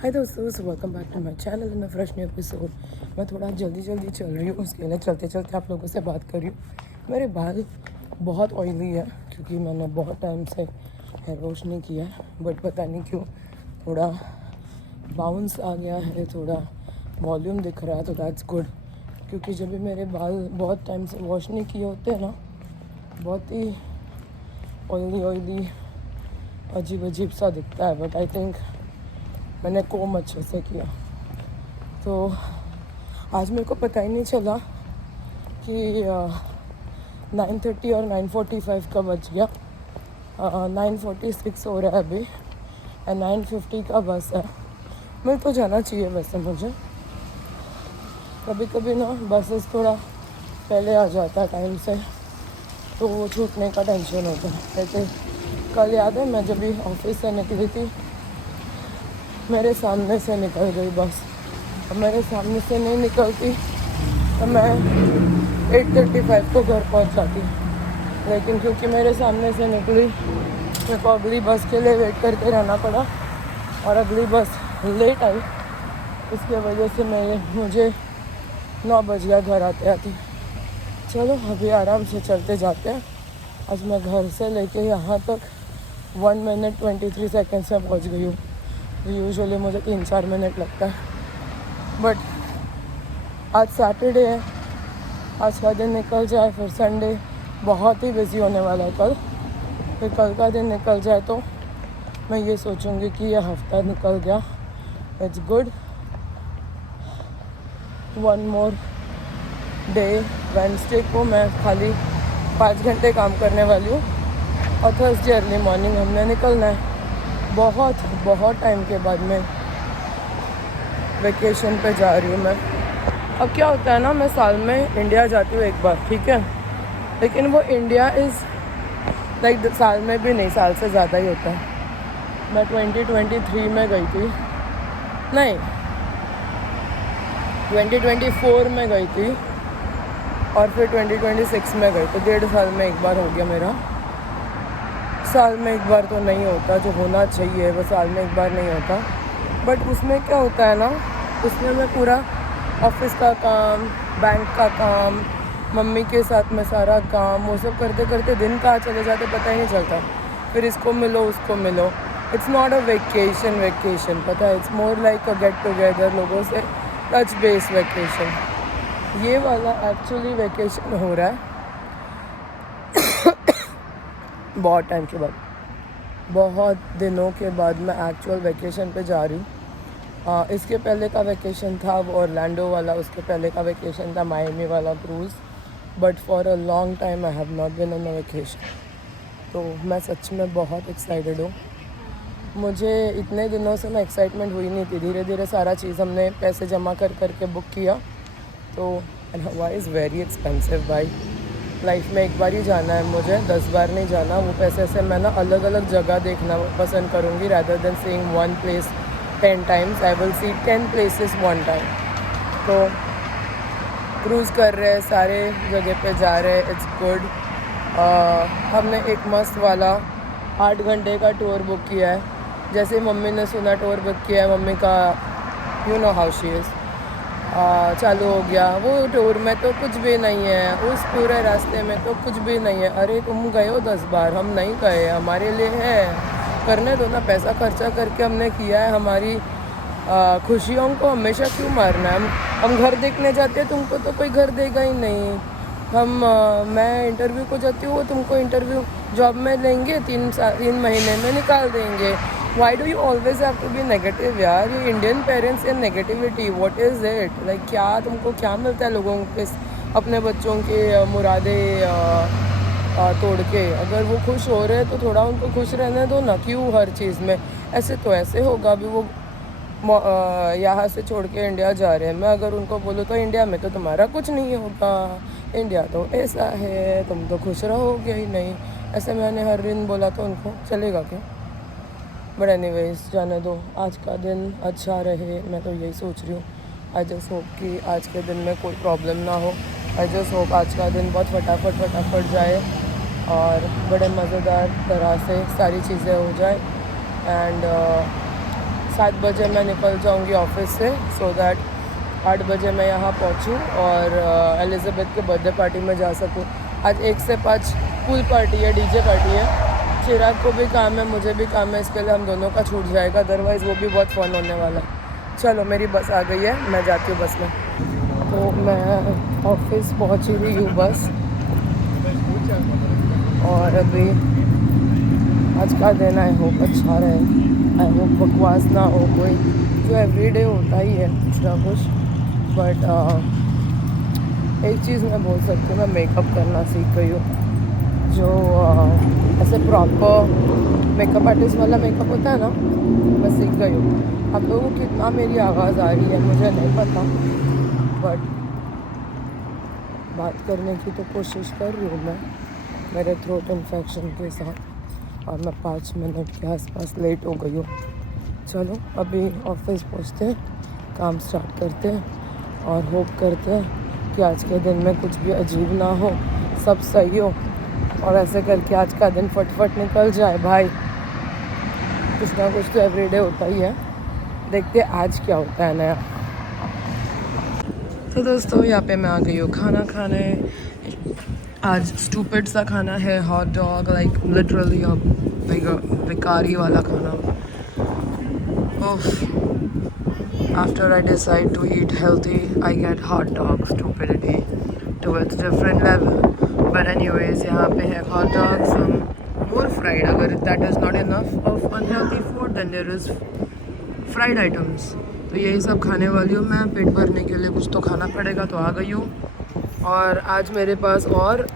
हाय दोस्तों, welcome back to my channel in a fresh new episode. मैं थोड़ा जल्दी चल रही हूँ, उसके लिए चलते चलते आप लोगों से बात कर रही हूँ। मेरे बाल बहुत ऑयली है क्योंकि मैंने बहुत टाइम से हेयर वॉश नहीं किया है, बट पता नहीं क्यों थोड़ा बाउंस आ गया है, थोड़ा वॉल्यूम दिख रहा है, तो दैट्स गुड। क्योंकि जब भी मेरे बाल बहुत टाइम से वॉश नहीं किए होते हैं ना, बहुत ही ऑयली अजीब अजीब सा दिखता है। बट आई थिंक मैंने कोम अच्छे से किया, तो आज मेरे को पता ही नहीं चला कि 9:30 और 9:45 का बज गया। 9:46 हो रहा है अभी एंड 9:50 का बस है। मिल तो जाना चाहिए वैसे मुझे, कभी कभी ना बसेस थोड़ा पहले आ जाता है टाइम से, तो वो छूटने का टेंशन होता है। जैसे कल याद है, मैं जब भी ऑफिस से निकली थी, मेरे सामने से निकल गई बस। अब मेरे सामने से नहीं निकलती तो मैं 8:35 को घर पहुंच जाती, लेकिन क्योंकि मेरे सामने से निकली, मेरे को अगली बस के लिए वेट करके रहना पड़ा और अगली बस लेट आई। इसके वजह से मुझे 9 बज गया घर आते आते। चलो अभी आराम से चलते जाते हैं। आज मैं घर से लेके यहाँ तक 1 मिनट 23 सेकेंड से पहुँच गई हूँ। यूजुअली मुझे 3-4 मिनट लगता है, बट आज सैटरडे है, आज का दिन निकल जाए, फिर संडे बहुत ही बिजी होने वाला है कल। फिर कल का दिन निकल जाए तो मैं ये सोचूंगी कि यह हफ्ता निकल गया, it's good. 1 more day. Wednesday को मैं खाली 5 घंटे काम करने वाली हूँ और थर्सडे अर्ली मॉर्निंग हमने निकलना है। बहुत टाइम के बाद मैं वेकेशन पे जा रही हूँ। मैं अब क्या होता है ना, मैं साल में इंडिया जाती हूँ एक बार, ठीक है, लेकिन वो इंडिया इज़ लाइक साल में भी नहीं, साल से ज़्यादा ही होता है। मैं 2023 में गई थी, नहीं 2024 में गई थी और फिर 2026 में गई, तो 1.5 साल में एक बार हो गया मेरा। साल में एक बार तो नहीं होता, जो होना चाहिए वो साल में एक बार नहीं होता। बट उसमें क्या होता है ना, उसमें मैं पूरा ऑफिस का काम, बैंक का काम, मम्मी के साथ में सारा काम, वो सब करते करते दिन कहाँ चले जाते पता ही नहीं चलता। फिर इसको मिलो उसको मिलो। इट्स नॉट अ वेकेशन, पता है, it's more like a get together, लोगों से टच बेस वेकेशन। ये वाला एक्चुअली वेकेशन हो रहा है बहुत टाइम के बाद, बहुत दिनों के बाद मैं एक्चुअल वेकेशन पे जा रही हूँ। इसके पहले का वेकेशन था वो ऑरलैंडो वाला, उसके पहले का वेकेशन था मायामी वाला cruise. But for a long time I have not been on a vacation. तो मैं सच में बहुत एक्साइटेड हूँ। मुझे इतने दिनों से मैं एक्साइटमेंट हुई नहीं थी, धीरे धीरे सारा चीज़ हमने पैसे जमा कर करके बुक किया। तो एंड हवा इज़ वेरी एक्सपेंसिव भाई। लाइफ में एक बार ही जाना है मुझे, 10 बार नहीं जाना। वो पैसे से मैं ना अलग अलग जगह देखना पसंद करूँगी, rather than seeing one place 10 times. I will see 10 places one time. तो क्रूज़ कर रहे हैं, सारे जगह पे जा रहे हैं, इट्स गुड। हमने एक मस्त वाला 8 घंटे का टूर बुक किया है। जैसे मम्मी ने सुना टूर बुक किया है, मम्मी का you know how she is, चालू हो गया। वो टूर में तो कुछ भी नहीं है, उस पूरे रास्ते में तो कुछ भी नहीं है। अरे तुम गए हो 10 बार, हम नहीं गए, हमारे लिए है, करने दो ना। पैसा खर्चा करके हमने किया है, हमारी खुशियों को हमेशा क्यों मारना है। हम घर देखने जाते हैं, तुमको तो कोई घर देगा ही नहीं। मैं इंटरव्यू को जाती हूँ, वो तुमको इंटरव्यू जॉब में लेंगे, 3 महीने में निकाल देंगे। Why do you always have to be negative यार? ये Indian parents and negativity, what is it like? क्या तुमको क्या मिलता है लोगों के अपने बच्चों के मुरादें तोड़ के? अगर वो खुश हो रहे हैं तो थोड़ा उनको खुश रहने दो ना, क्यों हर चीज़ में ऐसे? तो ऐसे होगा। अभी वो यहाँ से छोड़ के इंडिया जा रहे हैं, मैं अगर उनको बोलूँ तो इंडिया में तो तुम्हारा कुछ नहीं होगा, इंडिया तो ऐसा है, तुम तो खुश रहोगे ही नहीं, ऐसे मैंने हर दिन बोला तो उनको चलेगा क्या? बट एनीवेज जाने दो, आज का दिन अच्छा रहे, मैं तो यही सोच रही हूँ। आई जस्ट होप कि आज के दिन में कोई प्रॉब्लम ना हो। आई जस्ट होप आज का दिन बहुत फटाफट जाए और बड़े मज़ेदार तरह से सारी चीज़ें हो जाए। एंड 7 बजे मैं निकल जाऊंगी ऑफिस से, सो दैट 8 बजे मैं यहाँ पहुँचूँ और एलिज़ाबेथ के बर्थडे पार्टी में जा सकूँ। आज 1 से 5 पूल पार्टी है, डीजे पार्टी है। चिराग को भी काम है, मुझे भी काम है, इसके लिए हम दोनों का छूट जाएगा, अदरवाइज़ वो भी बहुत फ़न होने वाला है। चलो मेरी बस आ गई है, मैं जाती हूँ बस में। तो मैं ऑफिस पहुँच ही रही हूँ बस, और अभी आज का दिन आई होप अच्छा रहे, आई होप बकवास ना हो कोई, जो एवरीडे होता ही है कुछ ना कुछ। बट एक चीज़ मैं बोल सकती हूँ, मैं मेकअप करना सीख गई हूँ। जो ऐसे प्रॉपर मेकअप आर्टिस्ट वाला मेकअप होता है ना, मैं सीख गई हूँ। आप लोगों को कितना मेरी आवाज़ आ रही है मुझे नहीं पता, बट बात करने की तो कोशिश कर रही हूँ मैं मेरे थ्रोट इन्फेक्शन के साथ, और मैं 5 मिनट के आसपास लेट हो गई हूँ। चलो अभी ऑफिस पहुँचते हैं, काम स्टार्ट करते हैं और होप करते हैं कि आज के दिन में कुछ भी अजीब ना हो, सब सही हो, और ऐसे करके आज का दिन फटफट निकल जाए भाई। कुछ ना कुछ तो एवरीडे होता ही है, देखते आज क्या होता है नया। तो दोस्तों यहाँ पे मैं आ गई हूँ खाना खाने। आज स्टूपिड सा खाना है, हॉट डॉग, लाइक लिटरली बेकारी वाला खाना। After I decide to eat healthy, I get hot dog stupidity to its different level. But anyways, यहाँ पे है hot dogs, more fried. अगर that is not enough of unhealthy food, then there is fried items. तो यही सब खाने वाली हूँ मैं, पेट भरने के लिए कुछ तो खाना पड़ेगा, तो आ गई हूँ। और आज मेरे पास और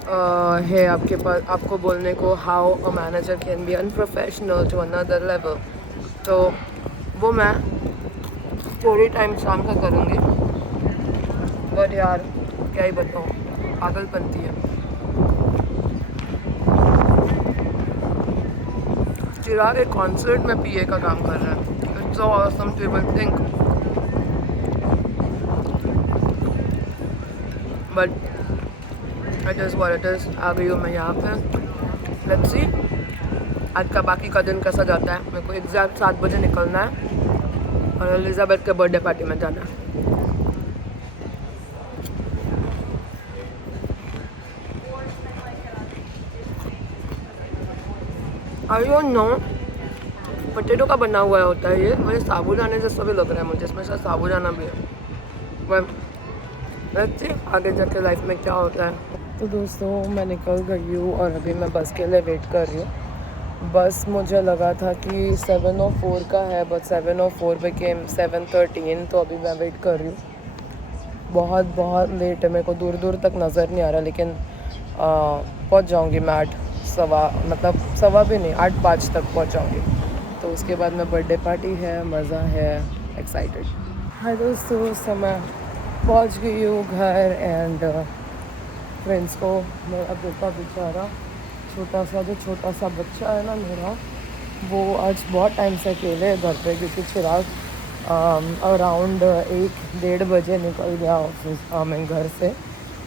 है आपके पास आपको बोलने को, how a manager can be unprofessional to another level. तो वो मैं थोड़ी टाइम शाम का करूँगी, बट यार क्या ही बताऊँ, पागलपंती है। चिराग एक कॉन्सर्ट में पीए का काम कर रहा है। It's so awesome to even think, but it is what it is. आ गई हूँ मैं यहाँ पे, लेट्स सी आज का बाकी का दिन कैसा जाता है। मेरे को एग्जैक्ट 7 बजे निकलना है और एलिज़ाबेथ के बर्थडे पार्टी में जाना है। आई डोंट नो पोटैटो का बना हुआ होता है ये, मुझे साबूदाने से सभी लग रहा है, मुझे इसमें शायद साबूदाना भी है। बट लेट्स सी आगे जाके लाइफ में क्या होता है। तो दोस्तों मैं निकल गई हूँ और अभी मैं बस के लिए वेट कर रही हूँ। बस मुझे लगा था कि 7:04 का है, बट 7:04 बिकेम 7:13, तो अभी मैं वेट कर रही हूँ। बहुत लेट है, मेरे को दूर दूर तक नज़र नहीं आ रहा, लेकिन पहुँच जाऊँगी मैं 8 भी नहीं, 8:05 तक पहुँच जाऊँगी। तो उसके बाद में बर्थडे पार्टी है, मज़ा है, एक्साइटेड। हाय दोस्तों, समय पहुँच गई हूँ घर, एंड फ्रेंड्स को मेरा बेटा बेचारा छोटा सा बच्चा है ना मेरा, वो आज बहुत टाइम से अकेले है घर पे, क्योंकि चिराग अराउंड 1-1:30 बजे निकल गया ऑफिस मैं घर से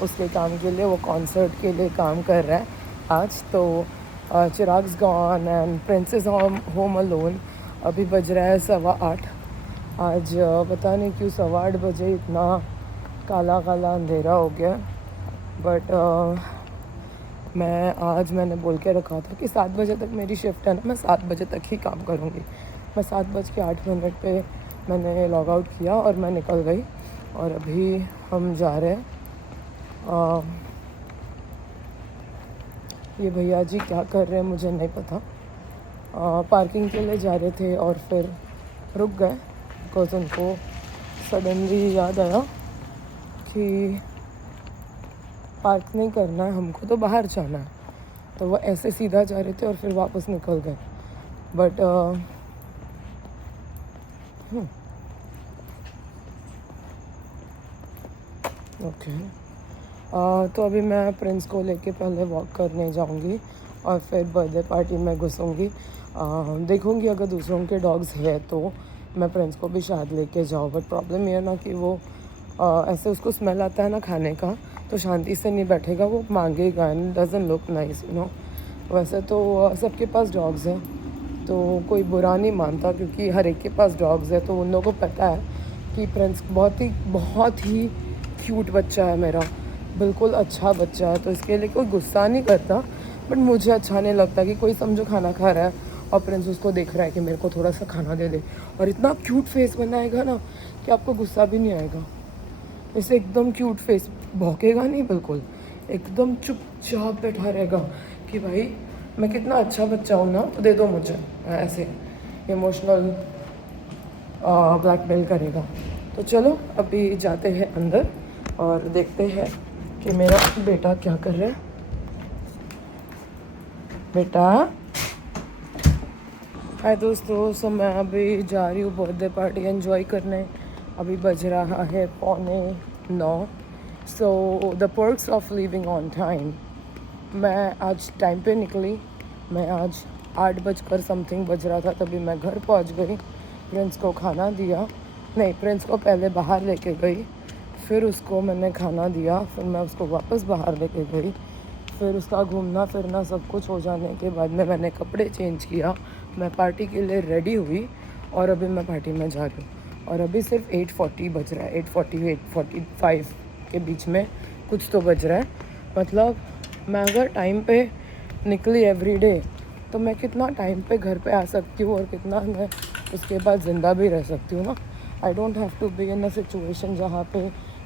उसके काम के लिए। वो कॉन्सर्ट के लिए काम कर रहा है आज। तो Chirag's gone and Prince is home alone. अभी बज रहा है 8:15। आज पता नहीं क्यों 8:15 बजे इतना काला अंधेरा हो गया। बट मैंने बोल के रखा था कि 7 बजे तक मेरी शिफ्ट है ना, मैं 7 बजे तक ही काम करूँगी। मैं 7:08 पे मैंने लॉग आउट किया और मैं निकल गई, और अभी हम जा रहे हैं। ये भैया जी क्या कर रहे हैं मुझे नहीं पता। पार्किंग के लिए जा रहे थे और फिर रुक गए, बिकॉज उनको सडनली याद आया कि पार्क नहीं करना है हमको, तो बाहर जाना है। तो वो ऐसे सीधा जा रहे थे और फिर वापस निकल गए। बट ओके, तो अभी मैं प्रिंस को लेके पहले वॉक करने जाऊंगी और फिर बर्थडे पार्टी में घुसूँगी। देखूंगी अगर दूसरों के डॉग्स है तो मैं प्रिंस को भी शायद लेके जाऊँ। बट प्रॉब्लम ये है ना कि वो ऐसे उसको स्मेल आता है ना खाने का, तो शांति से नहीं बैठेगा, वो मांगेगा, and doesn't look nice, you know. वैसे तो सबके पास डॉग्स हैं, तो कोई बुरा नहीं मानता, क्योंकि हर एक के पास डॉग्स है, तो उन लोगों को पता है कि प्रिंस बहुत ही क्यूट बच्चा है मेरा, बिल्कुल अच्छा बच्चा है, तो इसके लिए कोई गुस्सा नहीं करता। बट मुझे अच्छा नहीं लगता कि कोई समझो खाना खा रहा है और प्रिंस उसको देख रहा है कि मेरे को थोड़ा सा खाना दे दे, और इतना क्यूट फेस बनाएगा ना कि आपको गुस्सा भी नहीं आएगा। ऐसे एकदम क्यूट फेस, भौंकेगा नहीं, बिल्कुल एकदम चुपचाप बैठा रहेगा कि भाई मैं कितना अच्छा बच्चा हूँ ना, तो दे दो मुझे, ऐसे इमोशनल ब्लैकमेल करेगा। तो चलो अभी जाते हैं अंदर और देखते हैं कि मेरा बेटा क्या कर रहा है। बेटा, हाय दोस्तों, सो मैं अभी जा रही हूँ बर्थडे पार्टी एंजॉय करने। अभी बज रहा है 8:45। So the perks of living on time. मैं आज टाइम पे निकली। मैं आज 8 बजकर समथिंग बज रहा था, तभी मैं घर पहुँच गई। प्रिंस को खाना दिया, नहीं, प्रिंस को पहले बाहर लेके गई, फिर उसको मैंने खाना दिया, फिर मैं उसको वापस बाहर लेके गई, फिर उसका घूमना फिरना सब कुछ हो जाने के बाद में मैंने कपड़े चेंज किया, मैं पार्टी के लिए रेडी हुई और अभी मैं पार्टी में जा रही हूँ। और अभी सिर्फ 8:40 बज रहा है, 8:40 8:45 के बीच में कुछ तो बज रहा है। मतलब मैं अगर टाइम पे निकली एवरीडे तो मैं कितना टाइम पे घर पे आ सकती हूँ और कितना मैं उसके बाद ज़िंदा भी रह सकती हूँ ना। I don't have to be in a situation जहाँ पे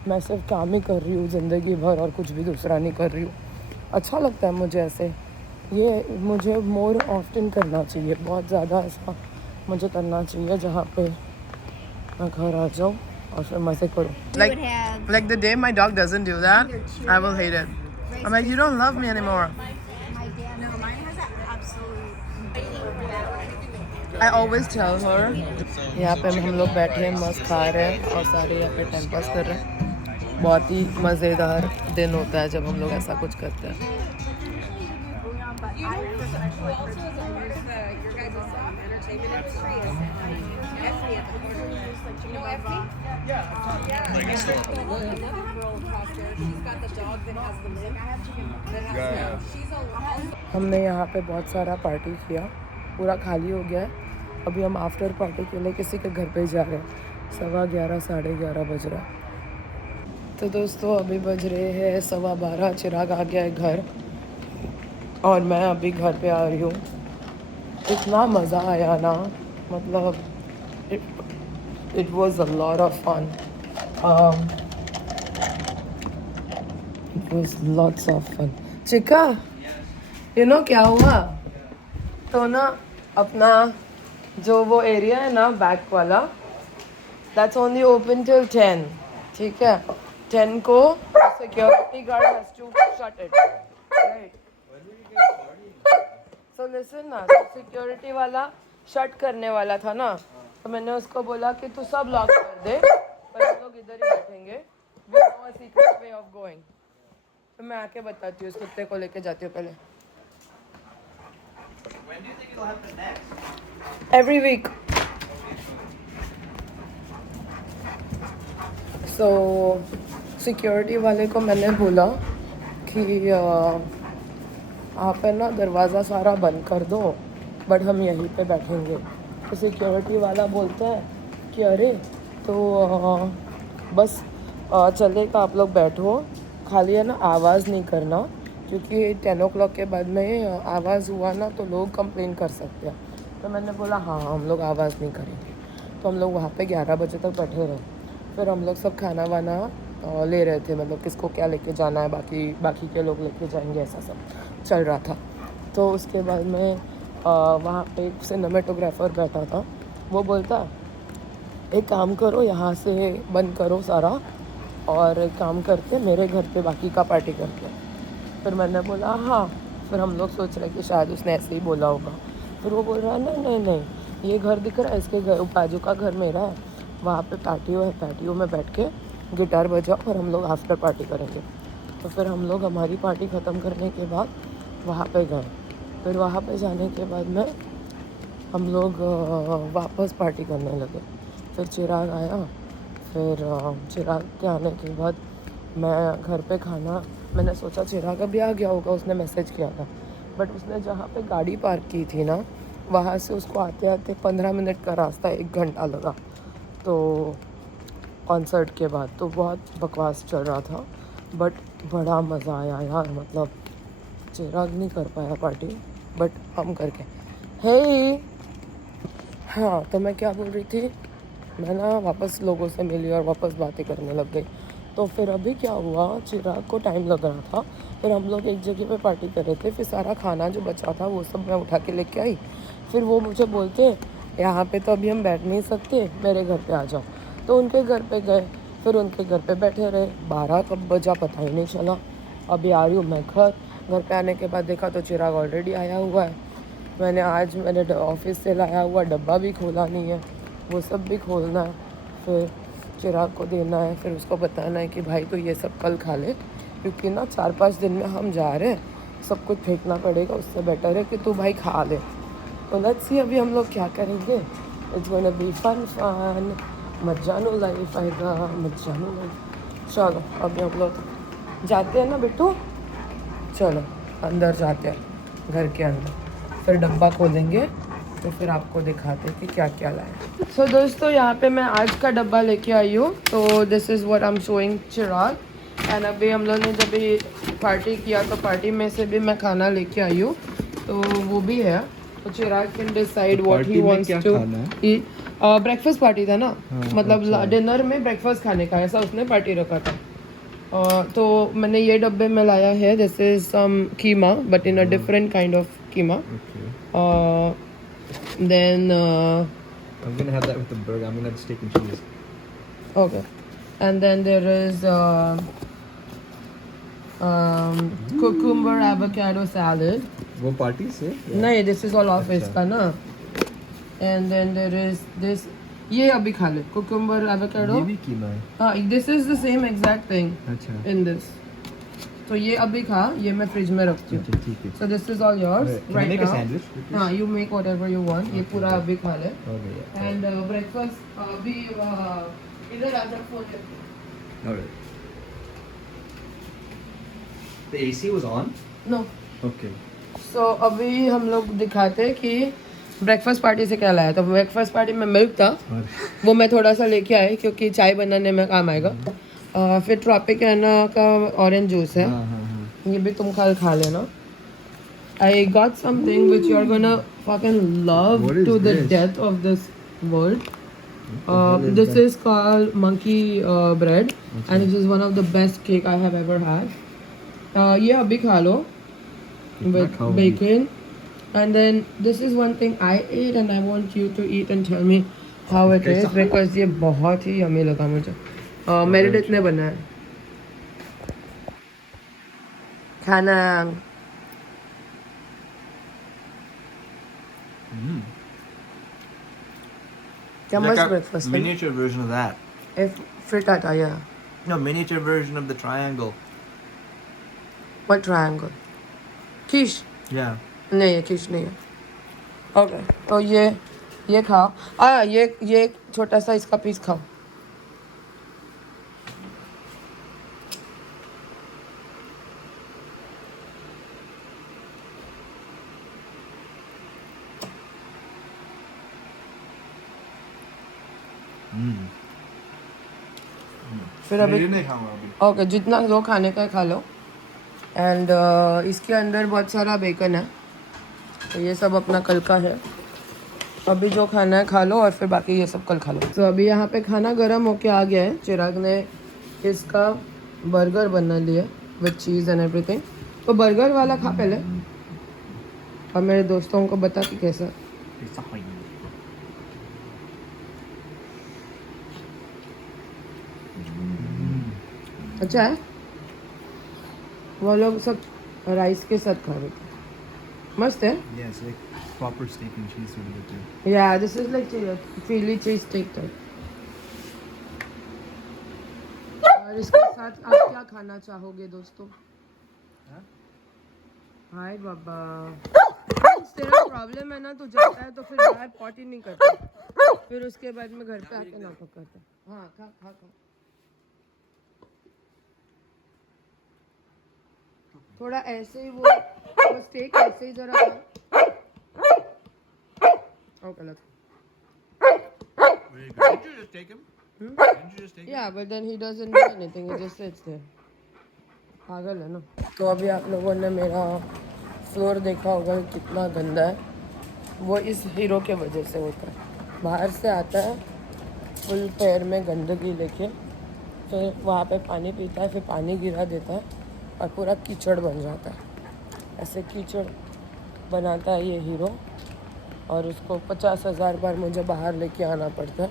मैं सिर्फ काम ही कर रही हूँ ज़िंदगी भर और कुछ भी दूसरा नहीं कर रही हूँ। अच्छा लगता है मुझे ऐसे, ये मुझे मोर ऑफ्टन करना चाहिए, बहुत ज़्यादा ऐसा मुझे करना चाहिए जहाँ पे मैं घर आ जाऊँ और फिर मज़े करूँ। Like the day my dog doesn't do that, I will hate it. I'm like, you don't love me anymore. I always tell her. यहाँ पे हम लोग बैठे हैं, मस्त खा रहे हैं और सारे यहाँ पे टाइम पास कर रहे हैं। बहुत ही मज़ेदार दिन होता है जब हम लोग ऐसा कुछ करते हैं। हमने यहाँ पे बहुत सारा पार्टी किया, पूरा खाली हो गया है। अभी हम आफ्टर पार्टी के लिए किसी के घर पे जा रहे हैं। 11:15 11:30 बज रहा है। तो दोस्तों अभी बज रहे हैं 12:15, चिराग आ गया है घर और मैं अभी घर पे आ रही हूँ। इतना मज़ा आया ना, मतलब it was a lot of fun. It was lots of fun. चिका, यू नो क्या हुआ, तो ना अपना जो वो एरिया है ना बैक वाला, दैट्स ओनली ओपन टिल 10, ठीक है। 10 को security guard has to shut it, right. So listen ना, तो सिक्योरिटी वाला शट करने वाला था ना, तो मैंने उसको बोला कि तू सब लॉक कर दे, पर हम लोग इधर ही बैठेंगे, we know a secret way of going. तो मैं आके बताती हूँ, इस कुत्ते को लेके जाती हूँ पहले। When do you think it'll happen next? Every week. So security वाले को मैंने बोला कि आप है ना दरवाज़ा सारा बंद कर दो, बट हम यहीं पे बैठेंगे। तो सिक्योरिटी वाला बोलता है कि अरे तो बस चलेगा, आप लोग बैठो, खाली है ना आवाज़ नहीं करना, क्योंकि 10 o'clock के बाद में आवाज़ हुआ ना तो लोग कंप्लेन कर सकते हैं। तो मैंने बोला हाँ हम लोग आवाज़ नहीं करेंगे। तो हम लोग वहाँ पे 11 बजे तक बैठे रहे। फिर हम लोग सब खाना वाना ले रहे थे, मतलब किसको क्या लेके जाना है, बाकी के लोग लेके जाएंगे, ऐसा सब चल रहा था। तो उसके बाद में वहाँ पे एक सिनेमेटोग्राफर बैठा था, वो बोलता एक काम करो, यहाँ से बंद करो सारा और एक काम करते मेरे घर पे बाकी का पार्टी करते हैं। फिर मैंने बोला हाँ। फिर हम लोग सोच रहे कि शायद उसने ऐसे ही बोला होगा। फिर वो बोल रहा है नहीं नहीं नहीं, ये घर दिख रहा है, इसके घर बाजू का घर मेरा है, वहाँ पे पैटियो है, पैटियो में बैठ के गिटार बजाओ और हम लोग आफ्टर पार्टी करेंगे। तो फिर हम लोग हमारी पार्टी ख़त्म करने के बाद वहाँ पे गए। फिर वहाँ पे जाने के बाद में हम लोग वापस पार्टी करने लगे। फिर चिराग आया, फिर चिराग के आने के बाद मैं घर पे खाना, मैंने सोचा चिराग अभी आ गया होगा, उसने मैसेज किया था, बट उसने जहाँ पे गाड़ी पार्क की थी ना वहाँ से उसको आते आते 15 मिनट का रास्ता, 1 घंटा लगा तो कॉन्सर्ट के बाद। तो बहुत बकवास चल रहा था बट बड़ा मज़ा आया यार। मतलब चिराग नहीं कर पाया पार्टी बट हम करके। हे हाँ, तो मैं क्या बोल रही थी, मैं ना वापस लोगों से मिली और वापस बातें करने लग गई। तो फिर अभी क्या हुआ, चिराग को टाइम लग रहा था, फिर हम लोग एक जगह पे पार्टी कर रहे थे, फिर सारा खाना जो बचा था वो सब मैं उठा के लेके आई। फिर वो मुझे बोलते यहाँ पे तो अभी हम बैठ नहीं सकते, मेरे घर पे आ जाओ। तो उनके घर पे गए, फिर उनके घर पे बैठे रहे, 12 कब बजा पता ही नहीं चला। अभी आ रही हूँ मैं घर पे आने के बाद देखा तो चिराग ऑलरेडी आया हुआ है। मैंने ऑफिस से लाया हुआ डब्बा भी खोला नहीं है, वो सब भी खोलना है, फिर चिराग को देना है, फिर उसको बताना है कि भाई तो ये सब कल खा ले, क्योंकि ना 4-5 दिन में हम जा रहे हैं, सब कुछ फेंकना पड़ेगा, उससे बेटर है कि तू भाई खा ले। तो लेट्स सी अभी हम लोग क्या करेंगे। इट्स गोना बी फन मजानो लाइफ आएगा, मजानो लाइफ। चलो अभी हम लोग जाते हैं ना बिट्टू, चलो अंदर जाते हैं घर के अंदर, फिर डब्बा खोलेंगे तो फिर आपको दिखाते हैं कि क्या क्या लाए। सो दोस्तों यहाँ पे मैं आज का डब्बा लेके आई हूँ। तो this is what I am showing Chirag. And अभी हम लोग ने जब भी पार्टी किया तो पार्टी में से भी मैं खाना लेके आई हूँ, तो वो भी है। तो Chirag can decide what he wants to eat. Breakfast party था ना, मतलब डिनर में ब्रेकफास्ट खाने का, ऐसा उसने पार्टी रखा था। तो मैंने ये डब्बे में लाया है, this is some keema but in a different kind of keema. Then I'm gonna have that with the burger. I'm gonna have steak and cheese. okay, and then there is cucumber avocado salad. वो party से? No, this is all office का ना. And then there is this. ये अभी खा ले, cucumber avocado. ये भी कीमा है. हाँ, this is the same exact thing. अच्छा. In this. तो ये अभी खा, ये मैं फ्रिज में रखती हूँ। ठीक है. So this is all yours. Can I make a sandwich? हाँ, you make whatever you want. ये पूरा अभी खा ले। Okay, yeah. And breakfast अभी इधर आजा फोन लेके। Alright. The AC was on? No. Okay. So अभी हम लोग दिखाते हैं कि ब्रेकफास्ट पार्टी से क्या लाया। तो ब्रेकफास्ट पार्टी में मिल्क था, वो मैं थोड़ा सा लेके आई क्योंकि चाय बनाने में काम आएगा। फिर ट्रॉपिकाना का ऑरेंज जूस है, ये भी तुम कल खा लेना। I got something which you are gonna fucking love to the death of this world. This is called monkey bread and this is one of the best cake I have ever had. ये अभी खा लो with bacon. And then this is one thing I ate and I want you to eat and tell me how it is because ये बहुत ही yummy लगा मुझे। Meredith ने बनाया खाना। क्या मस्त ब्रेकफास्ट है। Miniature version of that. If frittata, yeah. No, miniature version of the triangle. What triangle? quiche? Yeah. नहीं ये quiche नहीं है। ओके तो ये खाओ। ये छोटा सा इसका पीस खाओ। फिर अभी नहीं खाऊंगा अभी. ओके जितना लो खाने का खा लो। एंड इसके अंदर बहुत सारा बेकन है, तो ये सब अपना कल का है। अभी जो खाना है खा लो और फिर बाकी ये सब कल खा लो। तो अभी यहाँ पे खाना गर्म होके आ गया है। चिराग ने इसका बर्गर बना लिया विथ चीज़ एंड एवरीथिंग। तो बर्गर वाला खा पहले और मेरे दोस्तों को बता कि कैसा। अच्छा है। वो लोग सब राइस के साथ खा रहे थे, मस्त है। Yeah, it's like proper steak and cheese sort of thing. Yeah, this is like Philly cheese steak type. और इसके साथ आप क्या खाना चाहोगे दोस्तों? हाय बाबा। तेरा प्रॉब्लम है ना, तू जाता है तो फिर बाहर पॉटी नहीं करता, फिर उसके बाद में घर पे आके नाटक करता। हाँ खा खा खा। थोड़ा ऐसे ही वो स्टेक ऐसे ही जरा खा। Okay, let's. Didn't you just take him? Didn't you just take him? Yeah, but then he doesn't do anything. He just sits there. पागल है ना। तो अभी आप लोगों ने मेरा फ्लोर देखा होगा कितना गंदा है। वो इस हीरो के वजह से होता है। बाहर से आता है फुल पैर में गंदगी लेके, फिर वहाँ पे पानी पीता है, फिर पानी गिरा देता है और पूरा कीचड़ बन जाता है। ऐसे कीचड़ बनाता है ये हीरो, और उसको 50,000 बार मुझे बाहर लेके आना पड़ता है,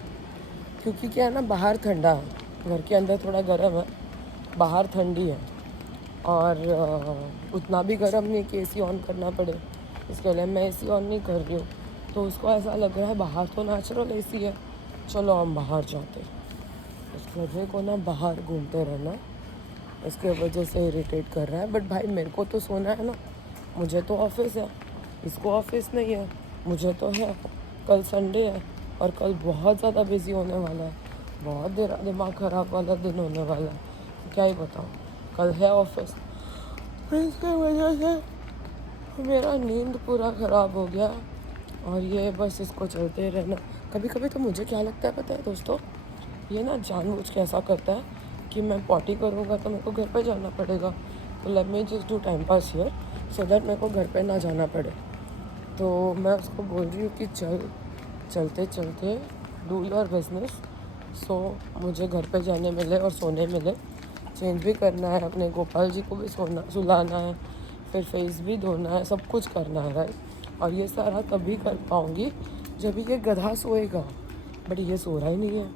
क्योंकि क्या है ना, बाहर ठंडा है, घर के अंदर थोड़ा गर्म है, बाहर ठंडी है, और उतना भी गर्म नहीं कि एसी ऑन करना पड़े। इसके लिए मैं एसी ऑन नहीं कर रही हूँ। तो उसको ऐसा लग रहा है बाहर तो नेचुरल एसी है, चलो हम बाहर जाते। इस वजह को ना बाहर घूमते रहना इसके वजह से इरिटेट कर रहा है। बट भाई मेरे को तो सोना है ना, मुझे तो ऑफिस है, इसको ऑफिस नहीं है, मुझे तो है। कल संडे है और कल बहुत ज़्यादा बिजी होने वाला है, बहुत दिमाग ख़राब वाला दिन होने वाला है। क्या ही बताऊँ, कल है ऑफिस, इसके वजह से मेरा नींद पूरा ख़राब हो गया। और ये बस इसको चलते रहना। कभी कभी तो मुझे क्या लगता है पता है दोस्तों, ये ना जानबूझ के ऐसा करता है कि मैं पॉटी करूँगा तो मेरे को घर पे जाना पड़ेगा, तो let me just do time pass here so that मेरे को घर पे ना जाना पड़े। तो मैं उसको बोल रही हूँ कि चलते चलते डू योर बिजनेस, सो मुझे घर पे जाने मिले और सोने मिले। चेंज भी करना है, अपने गोपाल जी को भी सुलाना है, फिर फेस भी धोना है, सब कुछ करना है राइट। और ये सारा तभी कर पाऊँगी जब ये गधा सोएगा, बट ये सो रहा ही नहीं है,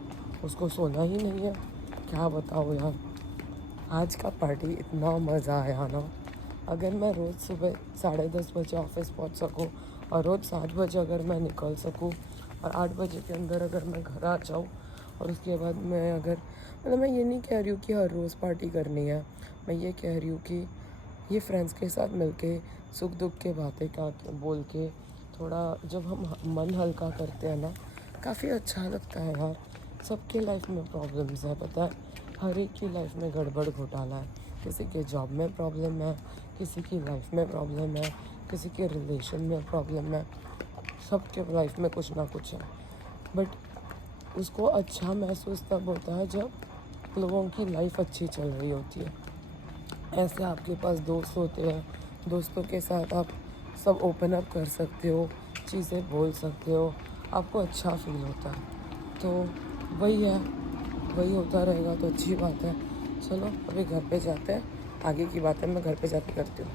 उसको सोना ही नहीं है। क्या बताओ यार, आज का पार्टी इतना मज़ा आया ना। अगर मैं रोज़ सुबह 10:30 बजे ऑफिस पहुंच सकूं और रोज़ 7 बजे अगर मैं निकल सकूं और 8 बजे के अंदर अगर मैं घर आ जाऊं, और उसके बाद मैं अगर मतलब मैं ये नहीं कह रही हूँ कि हर रोज़ पार्टी करनी है, मैं ये कह रही हूँ कि ये फ्रेंड्स के साथ मिलके सुख दुख के बातें का बोल के थोड़ा जब हम मन हल्का करते हैं ना, काफ़ी अच्छा लगता है यार। सबके लाइफ में प्रॉब्लम्स है पता है, हर एक की लाइफ में गड़बड़ घोटाला है। किसी के जॉब में प्रॉब्लम है, किसी की लाइफ में प्रॉब्लम है, किसी के रिलेशन में प्रॉब्लम है, सबके लाइफ में कुछ ना कुछ है। बट उसको अच्छा महसूस तब होता है जब लोगों की लाइफ अच्छी चल रही होती है। ऐसे आपके पास दोस्त होते हैं, दोस्तों के साथ आप सब ओपन अप कर सकते हो, चीज़ें बोल सकते हो, आपको अच्छा फील होता है। तो वही है, वही होता रहेगा तो अच्छी बात है। चलो अभी घर पे जाते हैं, आगे की बातें मैं घर पे जाके करती हूँ।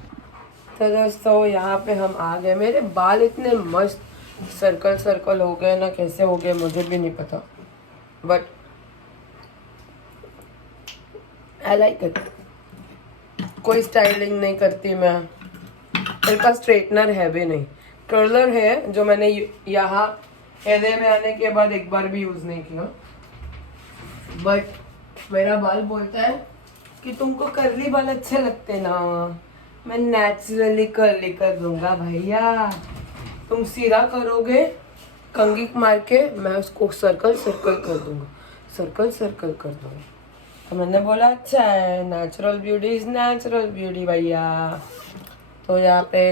तो दोस्तों यहाँ पे हम आ गए। मेरे बाल इतने मस्त सर्कल सर्कल हो गए ना, कैसे हो गए मुझे भी नहीं पता, बट आई लाइक इट। कोई स्टाइलिंग नहीं करती मैं, मेरे पास स्ट्रेटनर है भी नहीं, कर्लर है जो मैंने यहाँ एलए में आने के बाद एक बार भी यूज़ नहीं किया। बट मेरा बाल बोलता है कि तुमको कर्ली बाल अच्छे लगते ना, मैं नेचुरली कर्ली कर दूंगा भैया। तुम सीधा करोगे कंघी मार के, मैं उसको सर्कल सर्कल कर दूंगा, सर्कल सर्कल कर दूंगा। तो मैंने बोला अच्छा है, natural beauty is natural beauty भैया। तो यहाँ पे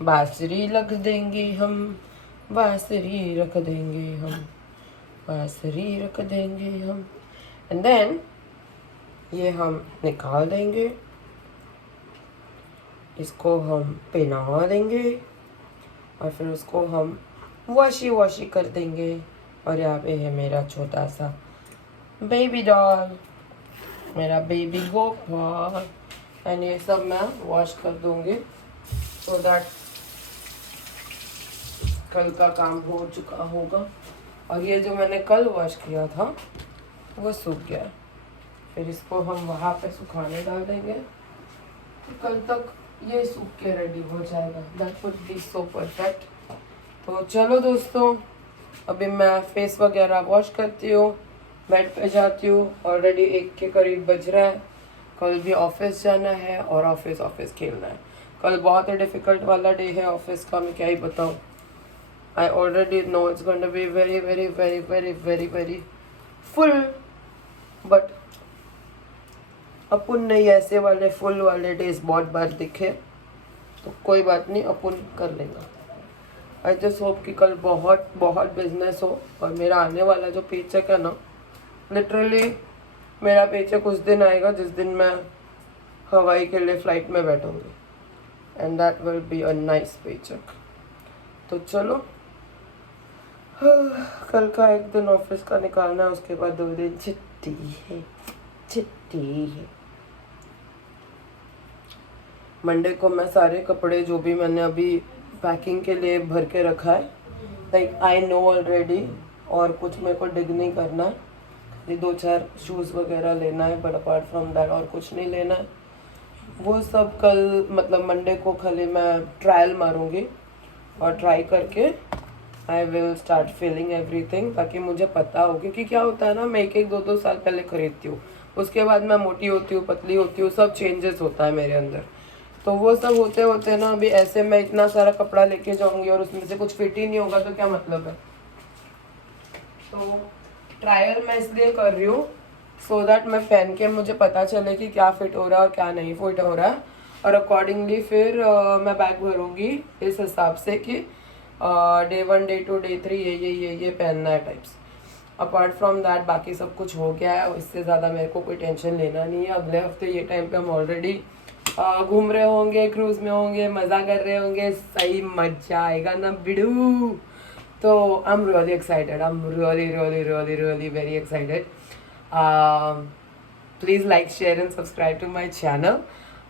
बांसुरी रख देंगे हम, बांसुरी रख देंगे हम, बांसुरी रख देंगे हम, एंड देन ये हम निकाल देंगे, इसको हम पहना देंगे और फिर उसको हम वॉशी वॉशी कर देंगे। और यहाँ पे है मेरा छोटा सा बेबी डॉल, मेरा बेबी गोपाल, एंड ये सब मैं वॉश कर दूंगी सो दैट कल का काम हो चुका होगा। और ये जो मैंने कल वॉश किया था वो सूख गया, फिर इसको हम वहाँ पे सुखाने डाल देंगे, तो कल तक ये सूख के रेडी हो जाएगा। That would be so perfect. तो चलो दोस्तों, अभी मैं फेस वगैरह वॉश करती हूँ, बेड पे जाती हूँ। ऑलरेडी 1 के करीब बज रहा है। कल भी ऑफिस जाना है और ऑफिस खेलना है। कल बहुत ही डिफ़िकल्ट वाला डे है ऑफिस का, मैं क्या ही बताऊँ। I already know it's going to be very very very very very very full, but अपन नहीं ऐसे वाले फुल वाले डेज बहुत बार दिखे, तो कोई बात नहीं, अपन कर लेंगे। आई जस्ट होप कि कल बहुत बहुत बिजनेस हो और मेरा आने वाला जो पेचेक है ना, लिटरली मेरा पेचेक उस दिन आएगा जिस दिन मैं हवाई के लिए फ़्लाइट में बैठूंगी, and that will be a nice paycheck. तो चलो कल का एक दिन ऑफिस का निकालना है, उसके बाद 2 दिन छुट्टी है, छुट्टी है। मंडे को मैं सारे कपड़े जो भी मैंने अभी पैकिंग के लिए भर के रखा है, लाइक आई नो ऑलरेडी, और कुछ मेरे को डिग नहीं करना है, ये 2-4 शूज़ वगैरह लेना है, बट अपार्ट फ्रॉम दैट और कुछ नहीं लेना है। वो सब कल मतलब मंडे को खाली मैं ट्रायल मारूंगी और ट्राई करके I will start feeling everything, ताकि मुझे पता हो। क्योंकि क्या होता है ना, मैं 1-1, 2-2 साल पहले खरीदती हूँ, उसके बाद मैं मोटी होती हूँ, पतली होती हूँ, सब चेंजेस होता है मेरे अंदर। तो वो सब होते होते ना, अभी ऐसे मैं इतना सारा कपड़ा लेके जाऊंगी और उसमें से कुछ फिट ही नहीं होगा तो क्या मतलब है। तो ट्रायल मैं इसलिए कर रही हूँ सो दैट मैं पहन के मुझे पता चले कि क्या फिट हो रहा है और क्या नहीं फिट हो रहा है, और अकॉर्डिंगली फिर मैं बैग भरूंगी इस हिसाब से कि डे 1, डे 2, डे 3 ये पहनना है टाइप्स। अपार्ट फ्रॉम दैट बाकी सब कुछ हो गया है, इससे ज़्यादा मेरे को कोई टेंशन लेना नहीं है। अगले हफ्ते ये टाइम पे हम ऑलरेडी घूम रहे होंगे, क्रूज में होंगे, मज़ा कर रहे होंगे, सही मजा आएगा ना बिडू। तो I am really excited, I am really very excited. Please like, share and subscribe to my channel.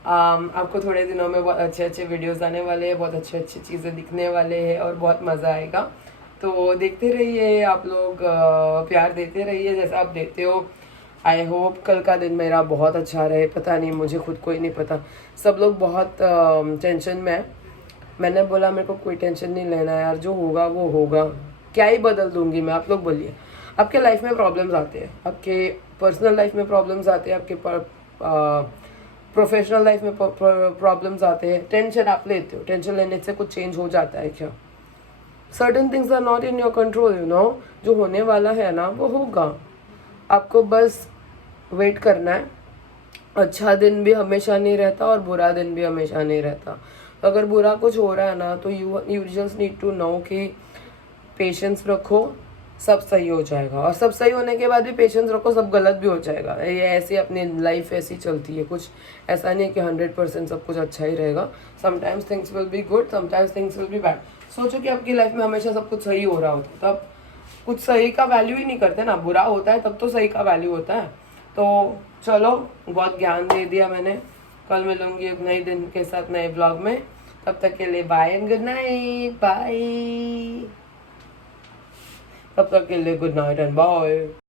आपको थोड़े दिनों में बहुत अच्छे अच्छे वीडियोस आने वाले हैं, बहुत अच्छी अच्छी चीज़ें दिखने वाले हैं और बहुत मज़ा आएगा। तो देखते रहिए आप लोग, प्यार देते रहिए जैसा आप देते हो। आई होप कल का दिन मेरा बहुत अच्छा रहे। पता नहीं, मुझे खुद को ही नहीं पता, सब लोग बहुत टेंशन में है। मैंने बोला मेरे को कोई टेंशन नहीं लेना यार, जो होगा वो होगा, क्या ही बदल दूंगी मैं। आप लोग बोलिए, आपके लाइफ में प्रॉब्लम्स आते हैं, आपके पर्सनल लाइफ में प्रॉब्लम्स आते हैं, आपके प्रोफेशनल लाइफ में प्रॉब्लम्स आते हैं, टेंशन आप लेते हो, टेंशन लेने से कुछ चेंज हो जाता है क्या? Certain things are not in your control, you know. जो होने वाला है ना वो होगा, आपको बस वेट करना है। अच्छा दिन भी हमेशा नहीं रहता और बुरा दिन भी हमेशा नहीं रहता। तो अगर बुरा कुछ हो रहा है ना तो you just need to know कि पेशेंस रखो, सब सही हो जाएगा। और सब सही होने के बाद भी पेशेंस रखो, सब गलत भी हो जाएगा। ये ऐसी अपनी लाइफ ऐसी चलती है, कुछ ऐसा नहीं है कि 100% सब कुछ अच्छा ही रहेगा। Sometimes things will be good, sometimes things will be bad. सोचो कि आपकी लाइफ में हमेशा सब कुछ सही हो रहा होता, तब कुछ सही का वैल्यू ही नहीं करते ना। बुरा होता है तब तो सही का वैल्यू होता है। तो चलो, बहुत ज्ञान दे दिया मैंने। कल मिलूंगी एक नए दिन के साथ नए ब्लॉग में। तब तक के लिए bye and good night. Bye. तब तक के लिए गुड नाइट एंड बाय।